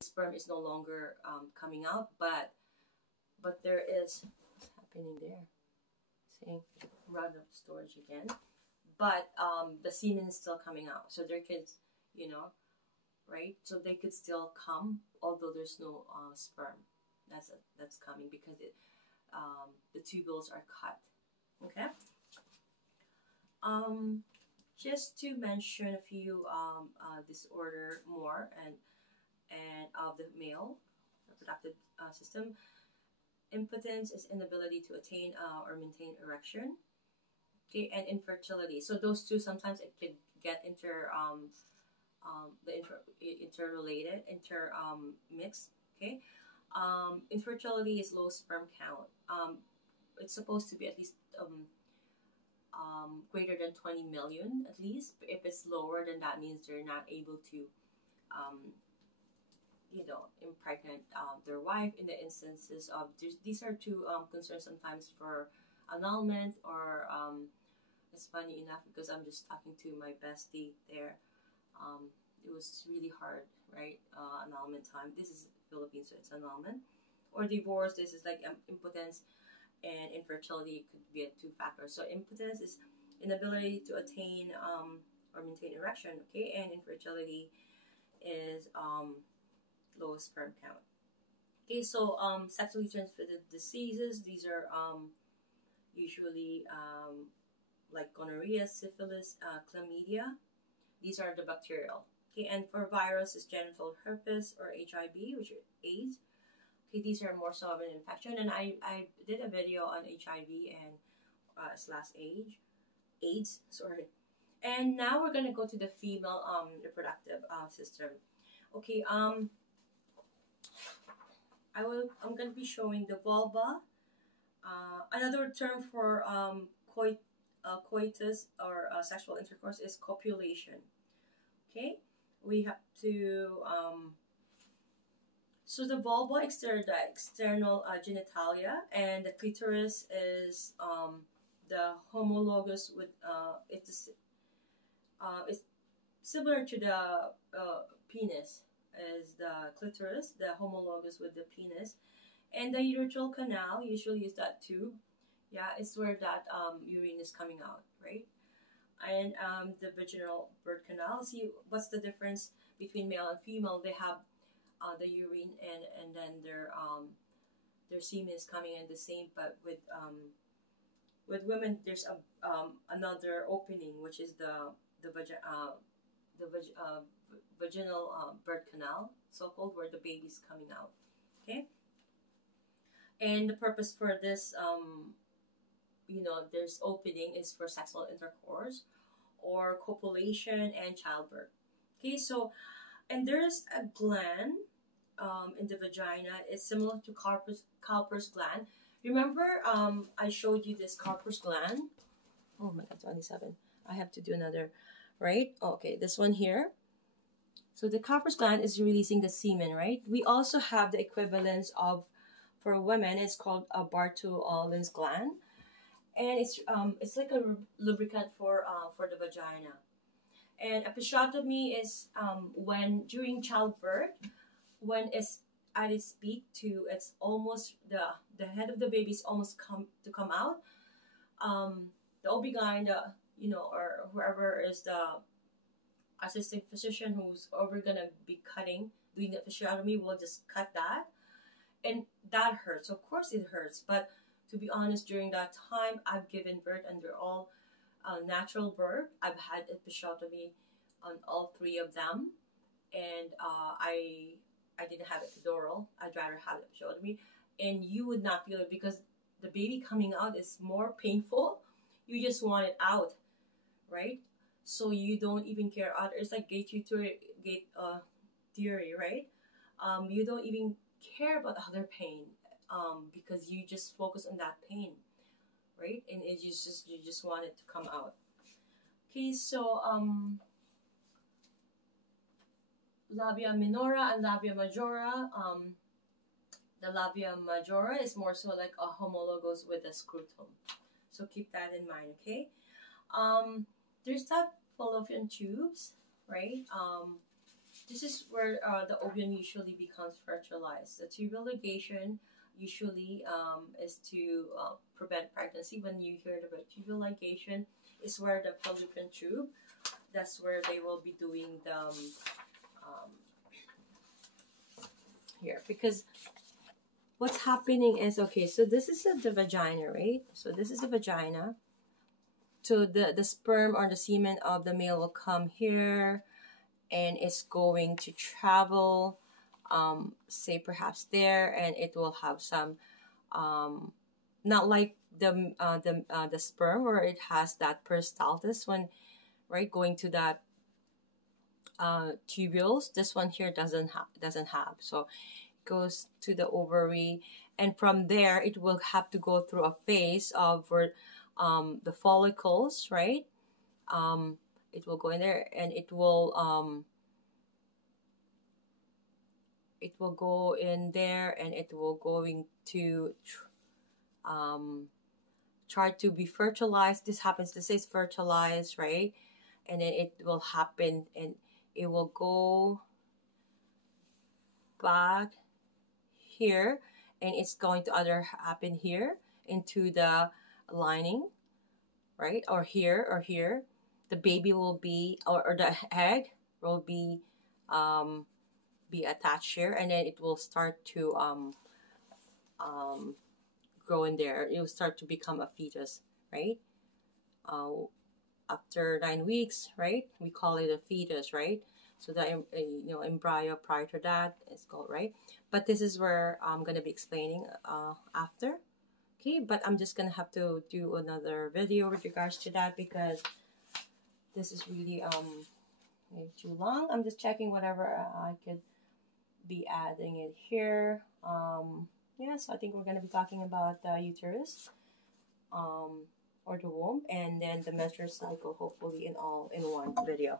sperm is no longer coming out, but there is what's happening there. See, run up storage again, but the semen is still coming out, so there could, you know, right? So they could still come, although there's no sperm that's coming because the tubules are cut. Okay. Just to mention a few disorder more and of the male reproductive system. Impotence is inability to attain or maintain erection. Okay, and infertility. So those two sometimes it could get interrelated, mixed. Okay, infertility is low sperm count. It's supposed to be at least greater than 20 million at least. If it's lower, then that means they're not able to impregnate their wife. In the instances of these are two concerns sometimes for annulment or it's funny enough because I'm just talking to my bestie there. It was really hard, right? Annulment time. This is Philippines, so it's annulment. Or divorce. This is like impotence and infertility could be a two factors. So impotence is inability to attain or maintain erection. Okay, and infertility is low sperm count. Okay, so sexually transmitted diseases. These are usually like gonorrhea, syphilis, chlamydia. These are the bacterial. Okay, and for virus is genital herpes or HIV, which are AIDS. Okay, these are more so of an infection, and I did a video on HIV and AIDS. Sorry, and now we're gonna go to the female reproductive system. Okay, I'm gonna be showing the vulva. Another term for coitus or sexual intercourse is copulation. Okay, we have to so the vulva external genitalia, and the clitoris is the homologous with it's similar to the penis is the clitoris, the homologous with the penis, and the urethral canal usually is that tube. Yeah, it's where that urine is coming out, right? And the vaginal birth canal. See, what's the difference between male and female? They have the urine and then their semen is coming in the same, but with women there's another opening, which is the vaginal birth canal, so called, where the baby's coming out. Okay, and the purpose for this there's opening is for sexual intercourse or copulation and childbirth. Okay, so and there's a gland in the vagina. It's similar to Cowper's gland. Remember I showed you this Cowper's gland. Oh my god, 27. I have to do another, right? Okay, this one here. So the Cowper's gland is releasing the semen, right? We also have the equivalence of, for women, it's called a Bartholin's gland. And it's like a lubricant for the vagina. And episiotomy is when during childbirth, when it's at its peak to it's almost the head of the baby is almost to come out. The OB-GYN, or whoever is the assistant physician who's gonna be doing the episiotomy will just cut that, and that hurts. Of course, it hurts, but to be honest, during that time, I've given birth and they're all natural birth. I've had episiotomy on all three of them, and I didn't have epidural. I'd rather have episiotomy, and you would not feel it because the baby coming out is more painful. You just want it out, right? So you don't even care. It's like gate theory, right? You don't even care about other pain. Because you just focus on that pain, right? And you just want it to come out. Okay, so labia minora and labia majora. The labia majora is more so like a homologous with a scrotum. So keep that in mind, okay? There's that fallopian tubes, right? this is where the ovum usually becomes fertilized. The tubal ligation usually is to prevent pregnancy. When you hear about tubal ligation, is where the fallopian tube, that's where they will be doing the here, because what's happening is, okay, so this is the vagina, right? So this is the vagina. So the sperm or the semen of the male will come here, and it's going to travel, say perhaps there, and it will have some, not like the sperm where it has that peristaltis when, right, going to that tubules. This one here doesn't have. So it goes to the ovary, and from there it will have to go through a phase of where the follicles, right? It will go in there, and it will go in there, and it will going to try to be fertilized. This happens. This is fertilized, right? And then it will happen, and it will go back here, and it's going to either happen here into the lining, right, or here. The baby will be, or the egg will be attached here, and then it will start to grow in there. It will start to become a fetus, right? After 9 weeks, right, we call it a fetus, right? So the embryo prior to that is called, right? But this is where I'm gonna be explaining after. Okay, but I'm just gonna have to do another video with regards to that, because this is really too long. I'm just checking whatever I could be adding it here. Yeah, so I think we're gonna be talking about the uterus, or the womb, and then the menstrual cycle, hopefully in one video.